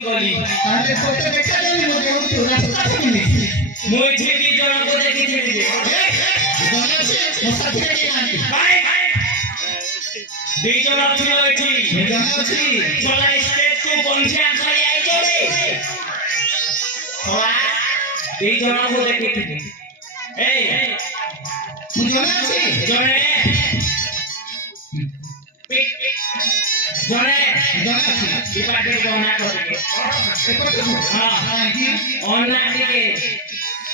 गली তাহলে তোকে দেখা যাবে মনে হচ্ছে রাস্তা থেকে নিছি মই ছেড়ে জনকে দেখি ছেড়ে দে জন আছে মশা থেকে নিয়ে আনবি ভাই দুই জন ছিল এটি জন আছে চলা স্টেজ কো বন্ধে আখাই আই জরে ওয়া দুই জনকে দেখি ছেড়ে এই জন আছে জনে জনে জন আছে ডিপার্টমেন্ট কোনা করে হ্যাঁ কি ওনা দিকে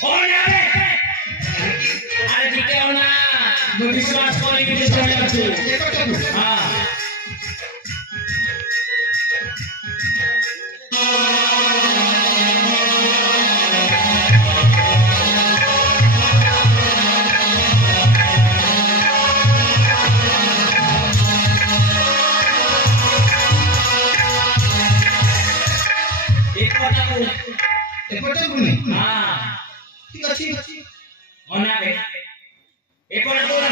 ওনা রে আরে দিকে ওনা বিশ্বাস করি যে চলে আছে হ্যাঁ এপটে বলি হ্যাঁ ঠিক আছে ওনা রে এপটে কোনা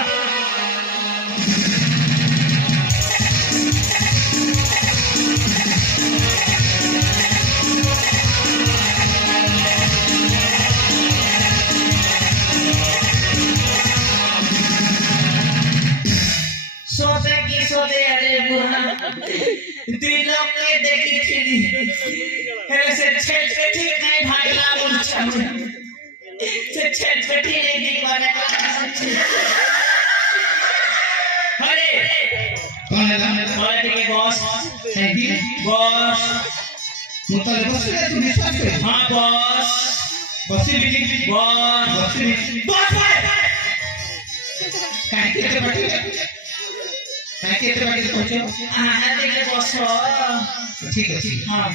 सोते की सोते अरे बुरा त्रिलोक के देखी थी ऐसे छेद से ठीक नहीं भागला मुझे से छेद से ठीक नहीं वाले अरे कौन है बोले के बॉस थैंक यू बॉस मुतले बस ले तू विश्वास कर हाँ बॉस बसी बिजी बॉस बसी बॉस काहे के बाटी काहे के बाटी पहुंचो हाँ देखे बॉस ठीक है ठीक हाँ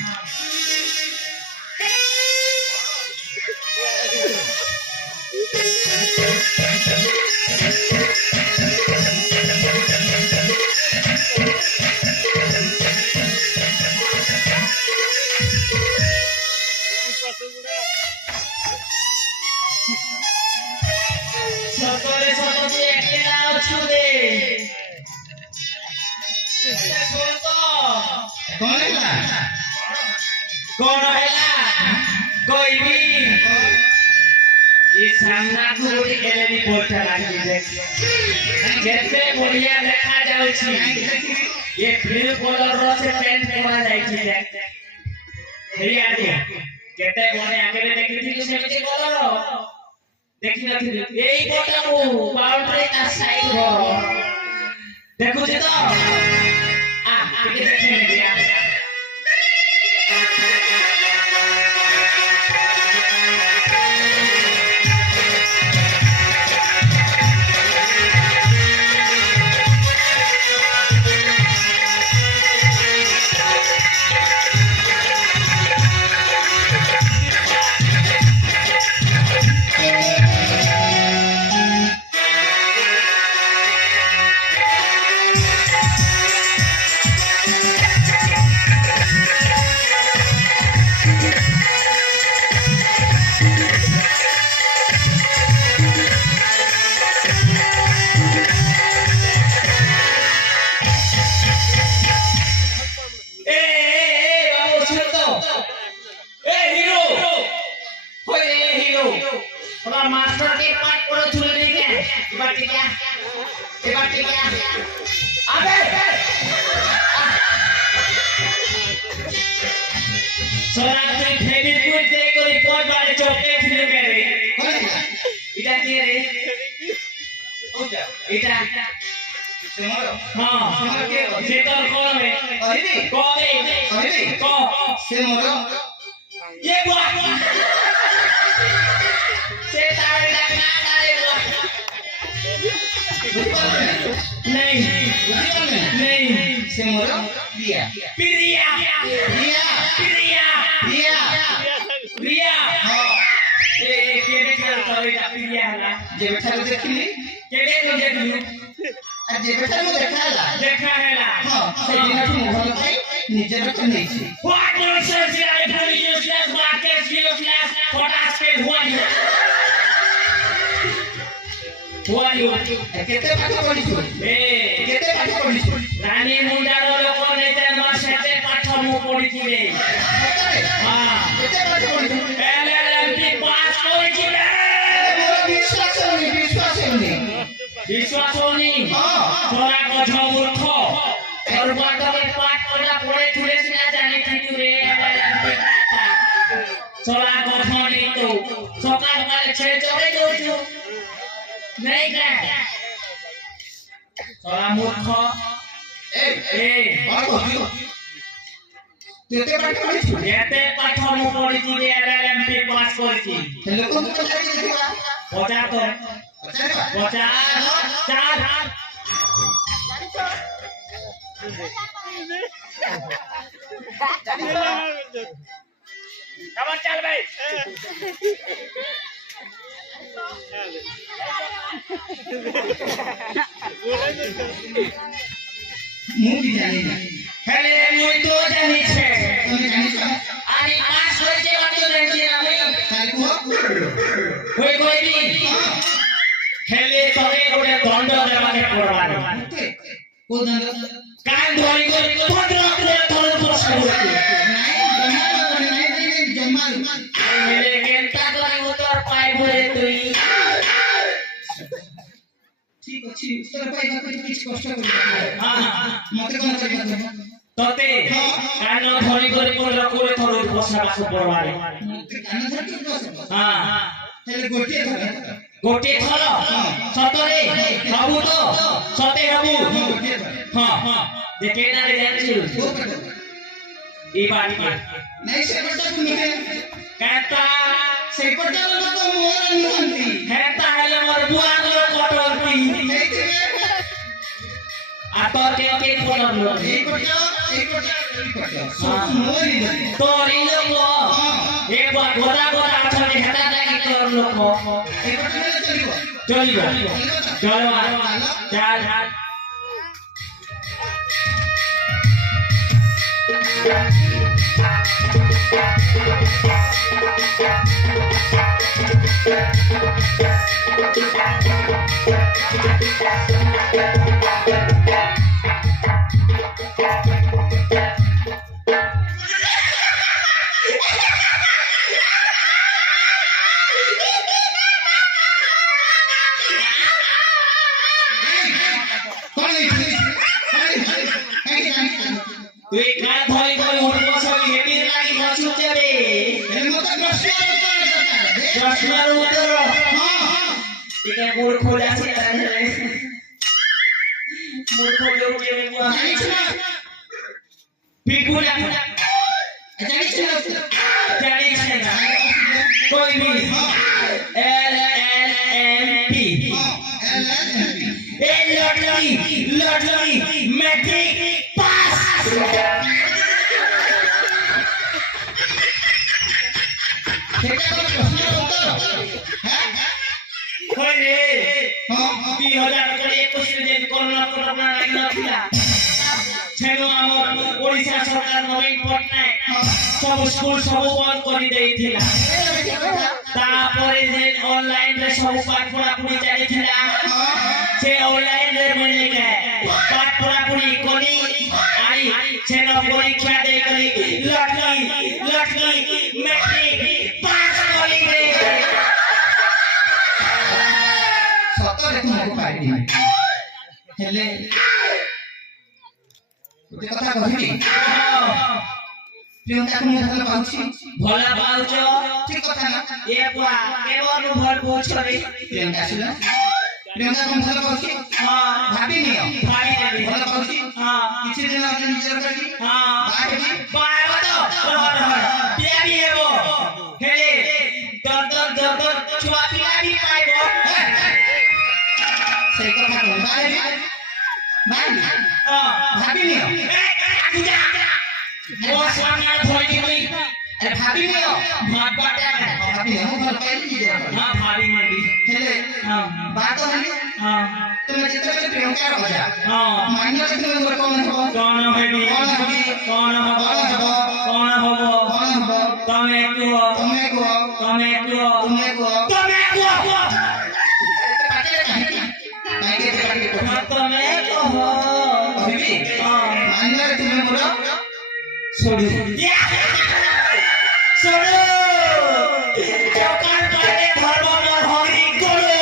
সকলে সকলে একলা আছো রে कौन है কোন হেলা কইবি এই সামনা কোড়ি এলেনি পড়তা লাগি দেখ কেতে বড়িয়া দেখা যাଉଛି এই ফিল কলর রসে পেন্ট করা যাইছে দেখ রিয়া কেতে বনে আগে দেখিছিলি সেমিতি কলর দেখি নথিলি এই পটামু বাউন্ডারি তা সাইড ঘর দেখুছি তো ଟିକେ ଦେଖି ରିଆ मास्टर के पाठ पढ़ो चुनरी के बाटी क्या अबे सोराते फेरी पुते को रिपोर्ट वाले चौके फिल्म के रे इटा के रे इटा सेमरो हां के से तो कौन है अरे को सेमरो ये बुआ से तारे लगना तारे नहीं नहीं सेमरो लिया प्रिया लिया प्रिया लिया प्रिया हां ए केने खेल करे प्रिया हला जे बैठा देखली केने को देखलु आ जे बैठा देखा हैला हां से दिन ठु मोहन भाई निजे रख नहीं छी व्हाट नॉनसेंस यार it useless market useless potash के हुआ केते पाठ पढिछु केते पाठ पढिछु रानी मुंडार लोक नेते न सेते पाठ मु पढिथिले विश्वास होनी छोरा को छ मूर्ख सर्वत के पाठ करला पड़े छुड़े सिना जानी थी रे छोरा को छनी तो सकाल काले छे चले जाऊ छु नहीं का छोरा मूर्ख ए और कहियो तेते पाठ पढिछु एते पाठ मु पढिछि रे एलएमपी पास करछि हेले कोन कोन जाई देखिबा पचा तो पचार चार कमर चल भाई मु भी जानी ना हेले मुई तो जानी छे তুমি জানিছ आनी पास होइছে অত জানি না মুই তাই কো কই কইবি হেলে তবে গোটে দণ্ড দেবাকে পড়বানি को दंड কান ধরি করি ভদ্র করে ধরে প্রশ্ন করতে नहीं जमाल হেলে কেনটা করে উত্তর পাইব রে তুই ठीक अछि तोर पाई का कुछ कष्ट कर हां मते कोन कर तते कान धरी করে পড়লা করে ধরে প্রশ্ন কাছে পড়বানি कान धर के बस हां हेले गोटे धर गोटे थल सतरे हबु तो सते हबु गोटे धर हां हां जे केना रे जानछु वो कर ई बात के नहीं से बता तू निके कहता से बता ना तो मोर निहंती हेता हेले मोर बुआ लो कटलती नहीं थे आ तोर के पड़लो एक बता सब मोर इधर तोर ई लोग एक बार गोरा गोरा अछने हेता जाके तोर लोग एक बता चलिबो चलिबो चलो चल कौन है तू एक कान धरी धरी उठ बसली हेबी लागि बसु चरे ये मत प्रश्न प्रश्न उत्तर हां हां इके मूर्ख जासी मूर्ख लोग के बुआ जानिछ ना पिपुला जानिछ ना जानी छे ना कोई भी LLMP ए लॉटरी मैट्रिक पास सेटा को प्रश्न उत्तर हैं कोई रे हां 2021 रे कोरोना कोरोना लाइन थिला छेनो हमर ओडिसा सरकार नवीन पटनायक सब स्कूल सब बंद करि देइथिला तापरे जे ऑनलाइन रे सब पाठ पढ़ापढ़ी चलिथिला से ऑनलाइन रे मिले के पाठ पढ़ापढ़ी करी आई छेनो परीक्षा दे करी लटकी मैट्रिक पास करी रे सतरे तुमको पाइनी हेले गोटे कथा कहिबी प्रियंका को धरल पाउछि भला पाउछ ठीक कथा ना ए बुआ केवन भल बोछ रे प्रियंका सुना प्रियंका को धरल पाउछि हां भाबी नियो भाई रे धरल पाउछि हां किछि दिन अपने विचार करी हां भाबी बाय तो प्यारी हेबो हेले दर छुआ प्यारी पाइबो से कथा को भाबी हां भाबी नियो ओ सोना धोई गई अरे भाबी नियो भात बाटा भाबी नियो धरल पाइली हां भाभी मंडी हेले हां बात हली हां तुम जितने में प्रियंका रहा हां मान्य तुम मोर कौन हो कौन हेबी कौन हेबी कौन हबो कौन हबो कौन हो तमे को तुम्हें को पाटे नहीं के पाटे को तमे को अभी मान्य तुम मोर छोड़ो चौकार पाटे धर्म मोर हरि करो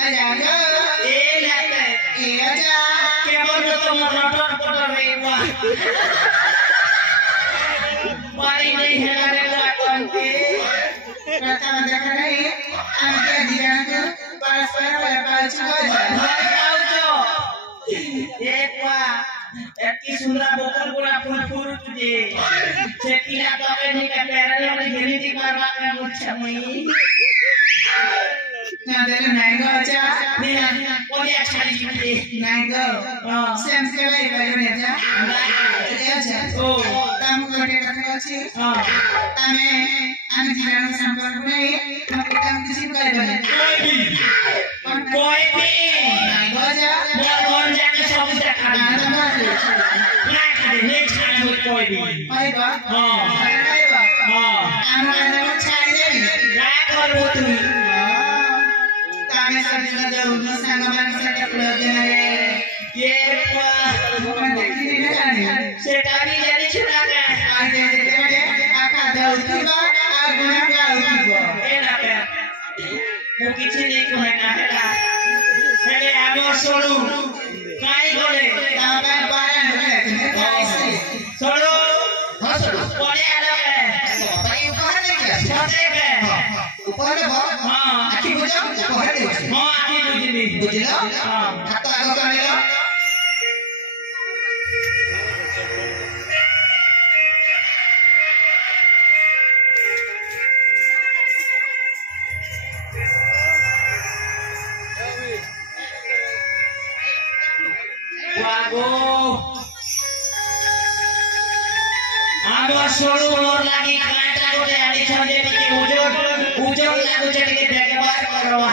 আজা গো এ লাগে এ আজা কেমন তোমার রটন পটর রে বাহ পারি নেই হেলা রে কোন কে কথা দেখা নাই আমি কে দিরা তো পরস্পর পাঁচ গজ ভয় পাও তো একবা একটি সুন্দর বকর গোলা ফুল ফুল তুজে সে কিলা তবে নিকে পেরালে আমি গেলি দি পারবা না বুঝছ মই না দেলে নাই গো আজা নিলা কোলিয়া ছাড়ি দিতে নাই গো সেম সে ভাই ভাই নে আজা এ আজা ও তাম কোটে কথা আছে হ্যাঁ তামে আমি জিরান সম্পর্ক নাই মতে কাম কিছু কইবে কই বি নাই গো আজা মোর মন যাকে সব দেখা না না না না খালি নে ছাড়ি হই কই বি কইবা হ্যাঁ কইবা হ্যাঁ আমরা ছাড়ি দেবি না করবো তুমি তামে সবজন দৌড় সাঙ্গমান সাথে প্রয়োজন রে একবা ভগবান দেখি না জানি সেটা আমি জানি সেটা না আগে যেতে বলে আকা দৌড়িবা আর গুণা গাউবা এ না কে মু কিছু নেই কহে না হেলা হেলে আমার সরু কাই গলে তামে পারা রে সরু হাসড় পরে আলো কে তাই উপহার দেখি সতে কে উপহার বল হ্যাঁ আকি বুঝাও উপহার দেছি হ্যাঁ আমি বুঝিনি বুঝলো হ্যাঁ হাত আগ কানিলো বাগো আমার সরু মোর লাগি কাঁটা করে আনি ছন্দে দিকে ওজন ওজন লাগুছে দিকে দেখবার করবা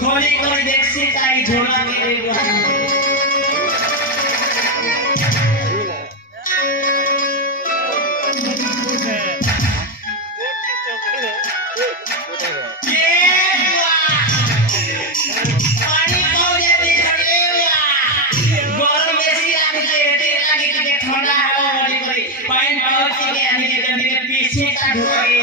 খড়ি করে দেখছি তাই ঝোলা মেরে গরম বেশি লাগছে এতে লাগে থেকে ঠান্ডা হাওয়া বলি করি পাইন পাওয়া থেকে আমি যেতে দিকে পিছে কা ঢোকে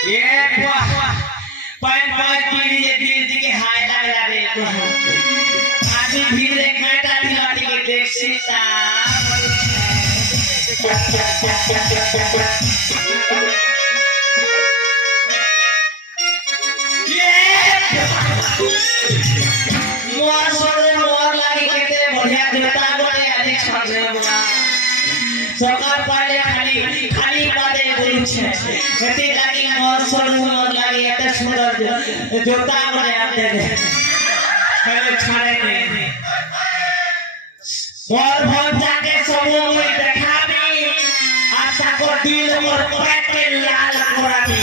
एक पाइन पाँच पीढ़ी ये दिल दिखे हाय लगा रे आदि भीड़ काटा दिलाटी के देख सीता मोर सोरे मोर लागी केते बढ़िया देवता गोटे अधिक छाड़ले बुआ সকাল পালে খালি খালি পালে বলছে এতে লাগি মোর সুন্দর লাগে এত সুন্দর জোতা করে আনতে হেলে ছাড়ে নে মোর ভক্তকে সময় দেখাবি আর তাকো দিল মোর পেটে লাল করাবি